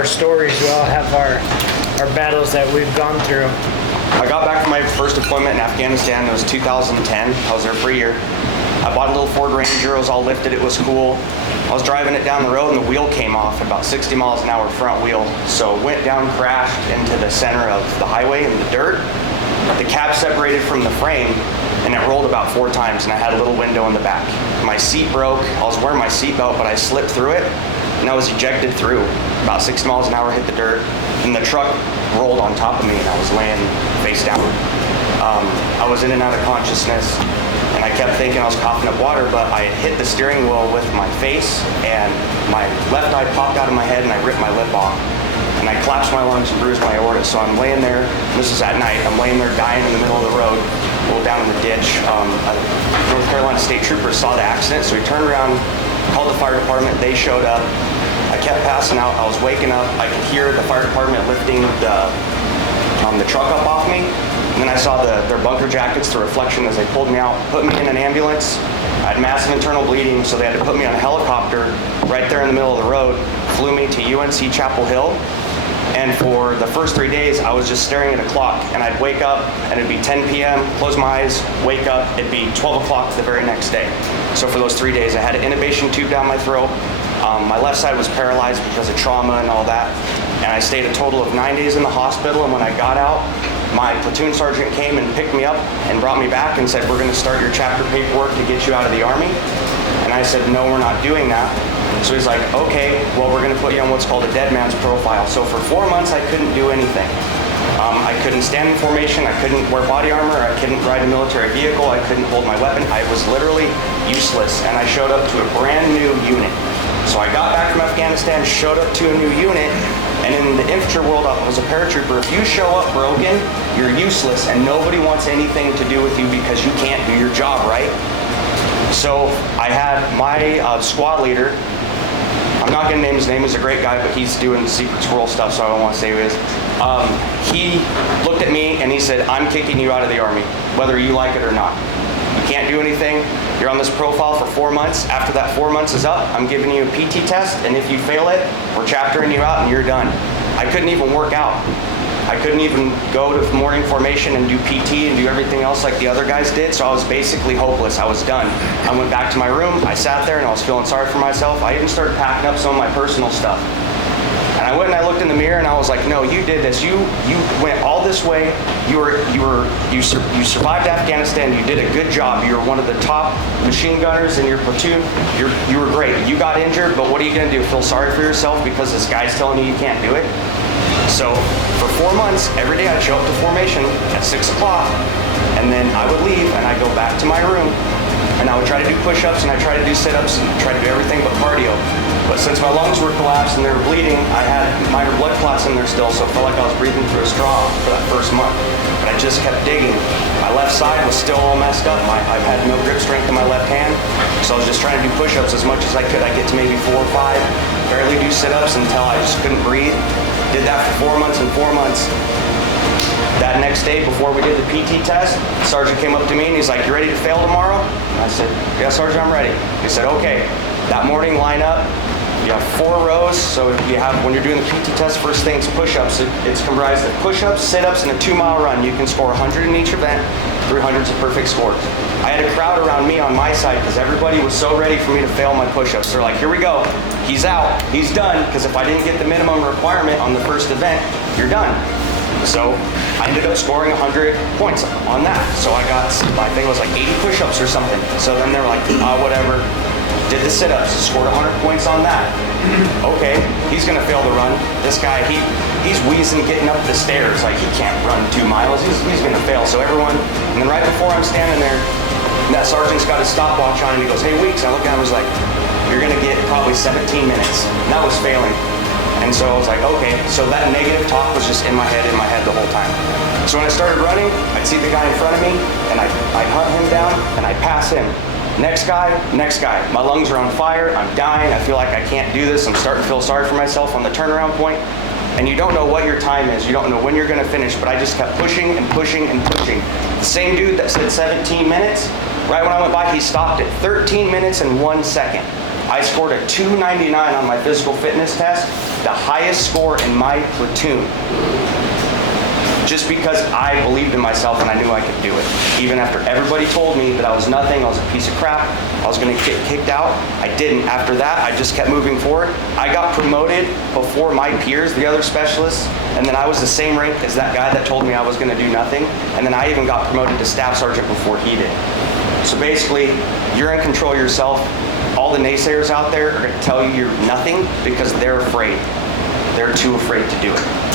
our stories. We all have our battles that we've gone through. I got back from my first deployment in Afghanistan. It was 2010. I was there for a year. I bought a little Ford Ranger. It was all lifted. It was cool. I was driving it down the road and the wheel came off at about 60 miles an hour front wheel. So went down, crashed into the center of the highway in the dirt. The cab separated from the frame and it rolled about 4 times and I had a little window in the back. My seat broke. I was wearing my seatbelt, but I slipped through it and I was ejected through. About 60 miles an hour, hit the dirt, and the truck rolled on top of me and I was laying face down. I was in and out of consciousness and I kept thinking I was coughing up water, but I hit the steering wheel with my face and my left eye popped out of my head and I ripped my lip off. And I collapsed my lungs and bruised my aorta. So I'm laying there, this is at night, I'm laying there dying in the middle of the road, a little down in the ditch. North Carolina State Troopers saw the accident, so we turned around, called the fire department, they showed up. I kept passing out, I was waking up, I could hear the fire department lifting the truck up off me. And then I saw their bunker jackets, the reflection as they pulled me out, put me in an ambulance. I had massive internal bleeding, so they had to put me on a helicopter right there in the middle of the road, flew me to UNC Chapel Hill. And for the first 3 days, I was just staring at a clock and I'd wake up and it'd be 10 p.m., close my eyes, wake up, it'd be 12 o'clock the very next day. So for those 3 days, I had an intubation tube down my throat. My left side was paralyzed because of trauma and all that. And I stayed a total of 9 days in the hospital. And when I got out, my platoon sergeant came and picked me up and brought me back and said, we're going to start your chapter paperwork to get you out of the Army. And I said, no, we're not doing that. So he's like, okay, well, we're going to put you on what's called a dead man's profile. So for 4 months, I couldn't do anything. I couldn't stand in formation. I couldn't wear body armor. I couldn't ride a military vehicle. I couldn't hold my weapon. I was literally useless. And I showed up to a brand new unit. So I got back from Afghanistan, showed up to a new unit, and in the infantry world, I was a paratrooper. If you show up broken, you're useless, and nobody wants anything to do with you because you can't do your job, right? So I had my squad leader, I'm not gonna name his name, he's a great guy, but he's doing secret squirrel stuff, so I don't wanna say who he is. He looked at me and he said, I'm kicking you out of the Army, whether you like it or not. You can't do anything. You're on this profile for 4 months. After that 4 months is up, I'm giving you a PT test, and if you fail it, we're chaptering you out and you're done. I couldn't even work out. I couldn't even go to morning formation and do PT and do everything else like the other guys did, so I was basically hopeless. I was done. I went back to my room, I sat there and I was feeling sorry for myself. I even started packing up some of my personal stuff. And I went and I looked in the mirror and I was like, no, you did this. You went all this way. You survived Afghanistan. You did a good job. You were one of the top machine gunners in your platoon. You were great. You got injured, but what are you going to do? Feel sorry for yourself because this guy's telling you you can't do it? So for 4 months, every day I'd show up to formation at 6 o'clock, and then I would leave and I'd go back to my room and I would try to do push-ups and I'd try to do sit-ups and try to do everything but cardio. But since my lungs were collapsed and they were bleeding, I had minor blood clots in there still, so it felt like I was breathing through a straw for that first month. But I just kept digging. My left side was still all messed up. I've had no grip strength in my left hand, so I was just trying to do push-ups as much as I could. I get to maybe 4 or 5, barely do sit-ups until I just couldn't breathe. Did that for 4 months and 4 months. That next day, before we did the PT test, the sergeant came up to me and he's like, you ready to fail tomorrow? And I said, yeah, Sergeant, I'm ready. He said, okay. That morning, line up. You have 4 rows, so you have, when you're doing the PT test, first thing's push-ups. It's comprised of push-ups, sit-ups, and a 2-mile run. You can score 100 in each event, 300's a perfect score. I had a crowd around me on my side because everybody was so ready for me to fail my push-ups. They're like, here we go, he's out, he's done, because if I didn't get the minimum requirement on the first event, you're done. So I ended up scoring 100 points on that. So I think it was like 80 push-ups or something. So then they were like, whatever. Did the sit-ups, scored 100 points on that. Okay, he's gonna fail the run. This guy, he's wheezing getting up the stairs, like he can't run 2 miles, he's gonna fail. So everyone, and then right before I'm standing there, that sergeant's got his stopwatch on and he goes, hey Weeks, and I look at him and was like, you're gonna get probably 17 minutes. And that was failing. And so I was like, okay, so that negative talk was just in my head the whole time. So when I started running, I'd see the guy in front of me and I'd hunt him down and I'd pass him. Next guy. My lungs are on fire, I'm dying, I feel like I can't do this, I'm starting to feel sorry for myself on the turnaround point. And you don't know what your time is, you don't know when you're gonna finish, but I just kept pushing and pushing and pushing. The same dude that said 17 minutes, right when I went by, he stopped at 13 minutes and 1 second. I scored a 299 on my physical fitness test, the highest score in my platoon. Just because I believed in myself and I knew I could do it. Even after everybody told me that I was nothing, I was a piece of crap, I was gonna get kicked out, I didn't. After that, I just kept moving forward. I got promoted before my peers, the other specialists, and then I was the same rank as that guy that told me I was gonna do nothing, and then I even got promoted to staff sergeant before he did. So basically, you're in control of yourself. All the naysayers out there are gonna tell you you're nothing because they're afraid. They're too afraid to do it.